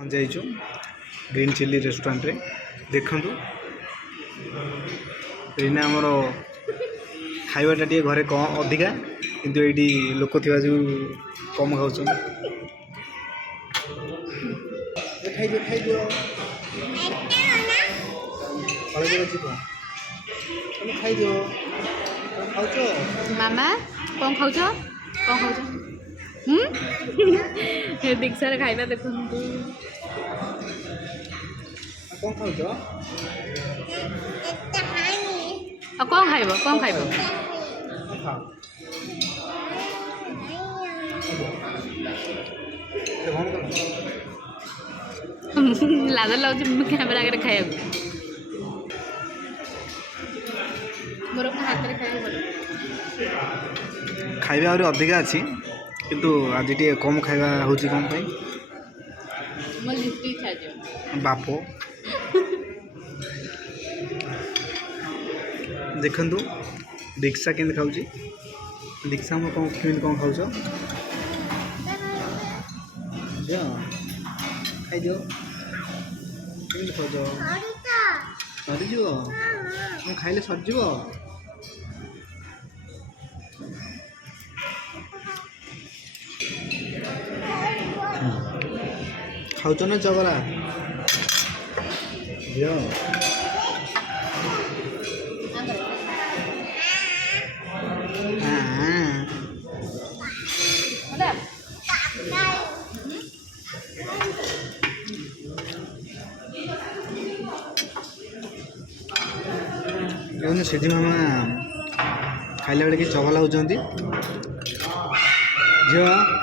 जाइचु green chilli restaurant रे देखु एना आमर खाइबाटा टे घरे कम अधिका किंतु ये लोक थी जो कम खाऊ मामा कौन खाऊ कौन खाऊ दीक्षार खाइबा देखु कौन खाऊ कौन खाइब कौन खाइब लाज लाग कैमेरा आगे खाया मोर हाथ में खाइबा और अधिका अच्छी किंतु आज टे कम खाइबा होची कम पे मो लिट्टी खा जो बापो देखंतु दीक्षा केन खाउची दीक्षा हम कौन कौन खाऊ जो खाई दियो केन खाऊ जो सरी जो हम खाइले सर जीवो खाऊ ना चगरा दियो सीधी मामा खाइला बेले कि चगला होती झील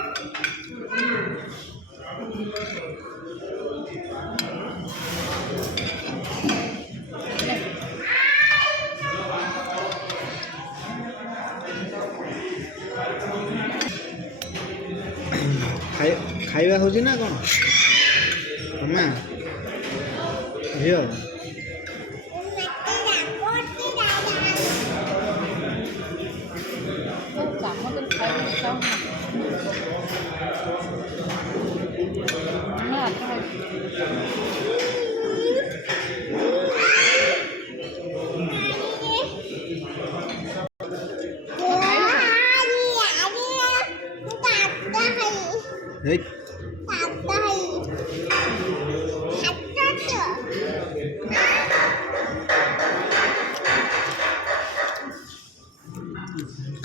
खाइबा हो ना कौन मामा झील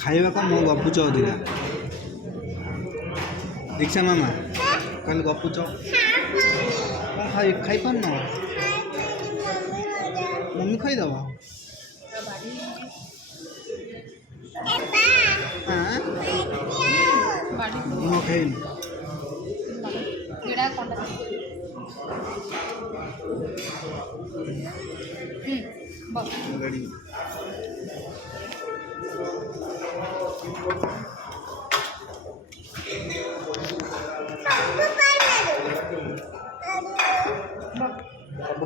खाइबा कम गपुच अधिका दीक्षा मामा कल गपुच खाई पार न मम्मी खाईदब मु खाई गाड़ी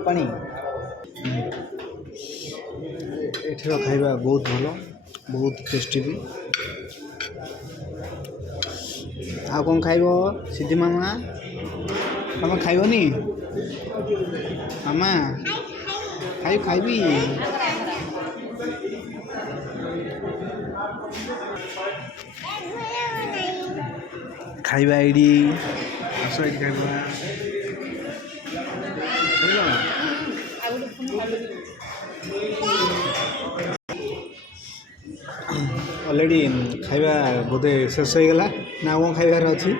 पानी एठर खाइबा बहुत भल बहुत टेस्टी भी आ कौन खाइब सीधी मामा तुम खाइबनी मामा खाइबी खाइबा एडी आस एडी खाइबा ऑलरेडी खाइबा बोधे शेष हो गला ना कौन खाइबार अच्छी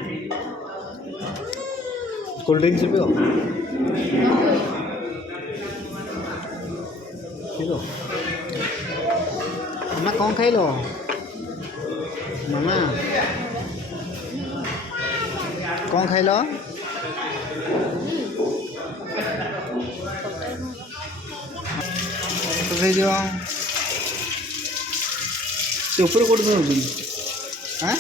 कोल्ड ड्रिंक्स पियो मामा कौन खाइल मामा कौन खाइल तो खाई से ऊपर कोट हाँ